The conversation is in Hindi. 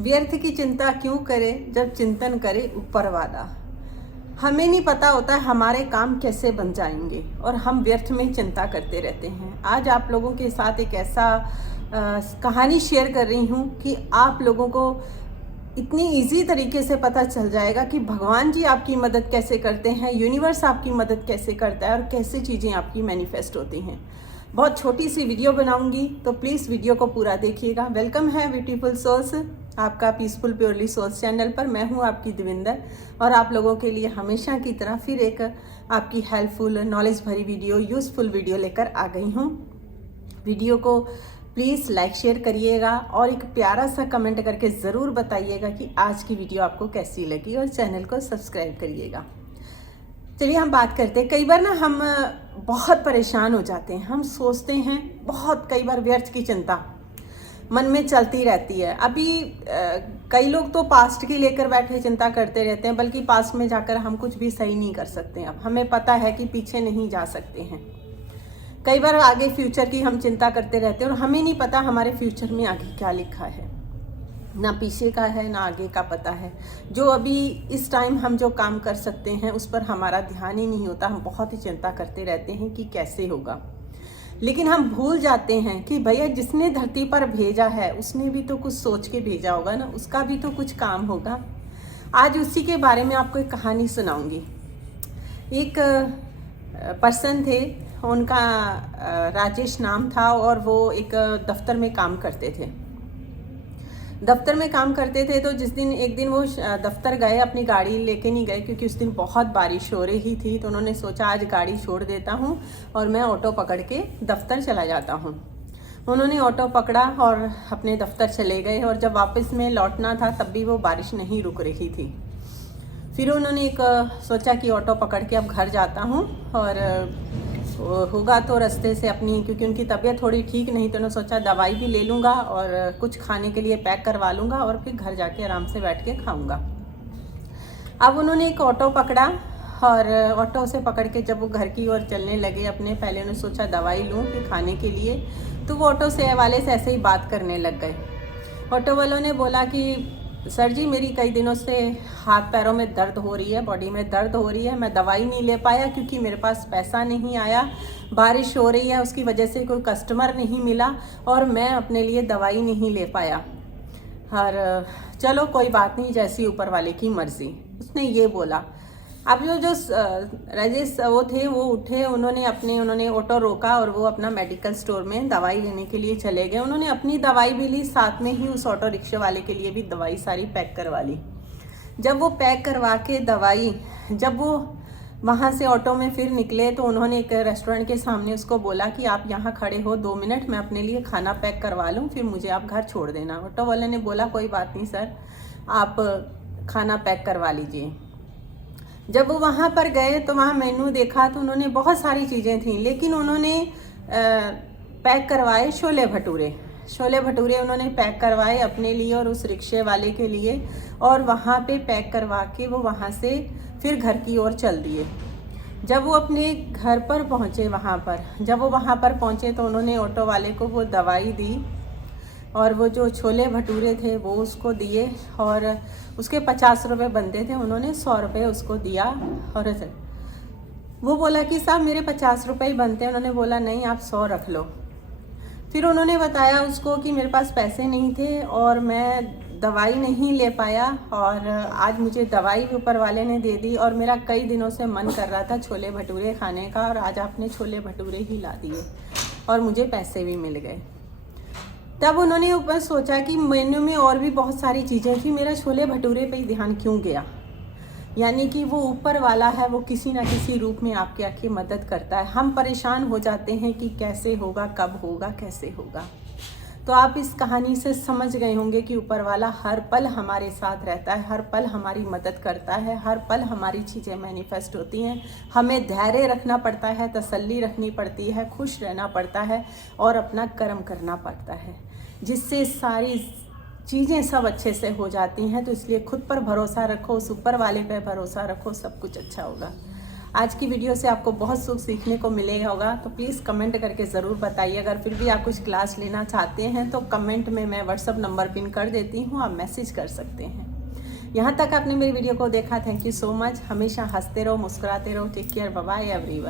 व्यर्थ की चिंता क्यों करे जब चिंतन करे ऊपर वाला। हमें नहीं पता होता है हमारे काम कैसे बन जाएंगे और हम व्यर्थ में चिंता करते रहते हैं। आज आप लोगों के साथ एक ऐसा कहानी शेयर कर रही हूँ कि आप लोगों को इतनी इजी तरीके से पता चल जाएगा कि भगवान जी आपकी मदद कैसे करते हैं, यूनिवर्स आपकी मदद कैसे करता है और कैसे चीज़ें आपकी मैनिफेस्ट होती हैं। बहुत छोटी सी वीडियो बनाऊंगी तो प्लीज़ वीडियो को पूरा देखिएगा। वेलकम है ब्यूटीफुल सोल्स, आपका पीसफुल प्योरली सोल्स चैनल पर। मैं हूं आपकी देविंदर और आप लोगों के लिए हमेशा की तरह फिर एक आपकी हेल्पफुल नॉलेज भरी वीडियो, यूज़फुल वीडियो लेकर आ गई हूं। वीडियो को प्लीज़ लाइक शेयर करिएगा और एक प्यारा सा कमेंट करके ज़रूर बताइएगा कि आज की वीडियो आपको कैसी लगी और चैनल को सब्सक्राइब करिएगा। चलिए हम बात करते हैं। कई बार ना हम बहुत परेशान हो जाते हैं, हम सोचते हैं बहुत, कई बार व्यर्थ की चिंता मन में चलती रहती है। अभी कई लोग तो पास्ट की लेकर बैठे चिंता करते रहते हैं, बल्कि पास्ट में जाकर हम कुछ भी सही नहीं कर सकते। अब हमें पता है कि पीछे नहीं जा सकते हैं। कई बार आगे फ्यूचर की हम चिंता करते रहते हैं और हमें नहीं पता हमारे फ्यूचर में आगे क्या लिखा है, ना पीछे का है ना आगे का पता है। जो अभी इस टाइम हम जो काम कर सकते हैं उस पर हमारा ध्यान ही नहीं होता। हम बहुत ही चिंता करते रहते हैं कि कैसे होगा, लेकिन हम भूल जाते हैं कि भैया जिसने धरती पर भेजा है उसने भी तो कुछ सोच के भेजा होगा ना, उसका भी तो कुछ काम होगा। आज उसी के बारे में आपको एक कहानी सुनाऊंगी। एक पर्सन थे, उनका राजेश नाम था और वो एक दफ्तर में काम करते थे। दफ्तर में काम करते थे तो एक दिन वो दफ्तर गए, अपनी गाड़ी लेके नहीं गए क्योंकि उस दिन बहुत बारिश हो रही थी। तो उन्होंने सोचा आज गाड़ी छोड़ देता हूँ और मैं ऑटो पकड़ के दफ्तर चला जाता हूँ। उन्होंने ऑटो पकड़ा और अपने दफ्तर चले गए और जब वापस में लौटना था तब भी वो बारिश नहीं रुक रही थी। फिर उन्होंने सोचा कि ऑटो पकड़ के अब घर जाता हूँ और होगा तो रास्ते से अपनी, क्योंकि उनकी तबीयत थोड़ी ठीक नहीं, तो उन्होंने सोचा दवाई भी ले लूँगा और कुछ खाने के लिए पैक करवा लूँगा और फिर घर जाके आराम से बैठ के खाऊँगा। अब उन्होंने एक ऑटो पकड़ा और ऑटो से पकड़ के जब वो घर की ओर चलने लगे, पहले उन्होंने सोचा दवाई लूँ फिर खाने के लिए, तो वो ऑटो से वाले से ऐसे ही बात करने लग गए। ऑटो वालों ने बोला कि सर जी मेरी कई दिनों से हाथ पैरों में दर्द हो रही है, बॉडी में दर्द हो रही है, मैं दवाई नहीं ले पाया क्योंकि मेरे पास पैसा नहीं आया, बारिश हो रही है उसकी वजह से कोई कस्टमर नहीं मिला और मैं अपने लिए दवाई नहीं ले पाया। और चलो कोई बात नहीं, जैसी ऊपर वाले की मर्ज़ी, उसने ये बोला। अब जो राजेश वो थे वो उठे, उन्होंने ऑटो रोका और वो अपना मेडिकल स्टोर में दवाई लेने के लिए चले गए। उन्होंने अपनी दवाई भी ली, साथ में ही उस ऑटो रिक्शे वाले के लिए भी दवाई सारी पैक करवा ली। जब वो पैक करवा के दवाई, जब वो वहाँ से ऑटो में फिर निकले तो उन्होंने एक रेस्टोरेंट के सामने उसको बोला कि आप यहाँ खड़े हो 2 मिनट, मैं अपने लिए खाना पैक करवा लूँ, फिर मुझे आप घर छोड़ देना। ऑटो वाले ने बोला कोई बात नहीं सर, आप खाना पैक करवा लीजिए। जब वो वहाँ पर गए तो वहाँ मेन्यू देखा तो उन्होंने बहुत सारी चीज़ें थी, लेकिन उन्होंने पैक करवाए छोले भटूरे उन्होंने पैक करवाए अपने लिए और उस रिक्शे वाले के लिए, और वहाँ पे पैक करवा के वो वहाँ से फिर घर की ओर चल दिए। जब वो अपने घर पर पहुँचे, जब वो वहाँ पर पहुँचे तो उन्होंने ऑटो वाले को वो दवाई दी और वो जो छोले भटूरे थे वो उसको दिए और उसके 50 रुपये बनते थे, उन्होंने 100 रुपये उसको दिया। और वो बोला कि साहब मेरे 50 रुपये ही बनते हैं। उन्होंने बोला नहीं आप 100 रख लो। फिर उन्होंने बताया उसको कि मेरे पास पैसे नहीं थे और मैं दवाई नहीं ले पाया और आज मुझे दवाई ऊपर वाले ने दे दी और मेरा कई दिनों से मन कर रहा था छोले भटूरे खाने का और आज आपने छोले भटूरे ही ला दिए और मुझे पैसे भी मिल गए। तब उन्होंने ऊपर सोचा कि मेन्यू में और भी बहुत सारी चीज़ें थी, मेरा छोले भटूरे पे ही ध्यान क्यों गया। यानी कि वो ऊपर वाला है, वो किसी ना किसी रूप में आपके आके मदद करता है। हम परेशान हो जाते हैं कि कैसे होगा, कब होगा, कैसे होगा। तो आप इस कहानी से समझ गए होंगे कि ऊपर वाला हर पल हमारे साथ रहता है, हर पल हमारी मदद करता है, हर पल हमारी चीज़ें मैनिफेस्ट होती हैं। हमें धैर्य रखना पड़ता है, तसल्ली रखनी पड़ती है, खुश रहना पड़ता है और अपना कर्म करना पड़ता है, जिससे सारी चीज़ें सब अच्छे से हो जाती हैं। तो इसलिए खुद पर भरोसा रखो, उस ऊपर वाले पे भरोसा रखो, सब कुछ अच्छा होगा। आज की वीडियो से आपको बहुत कुछ सीखने को मिलेगा होगा, तो प्लीज़ कमेंट करके ज़रूर बताइए। अगर फिर भी आप कुछ क्लास लेना चाहते हैं तो कमेंट में मैं व्हाट्सअप नंबर पिन कर देती हूँ, आप मैसेज कर सकते हैं। यहाँ तक आपने मेरी वीडियो को देखा, थैंक यू सो मच। हमेशा हंसते रहो, मुस्कुराते रहो। Take care, bye bye everyone.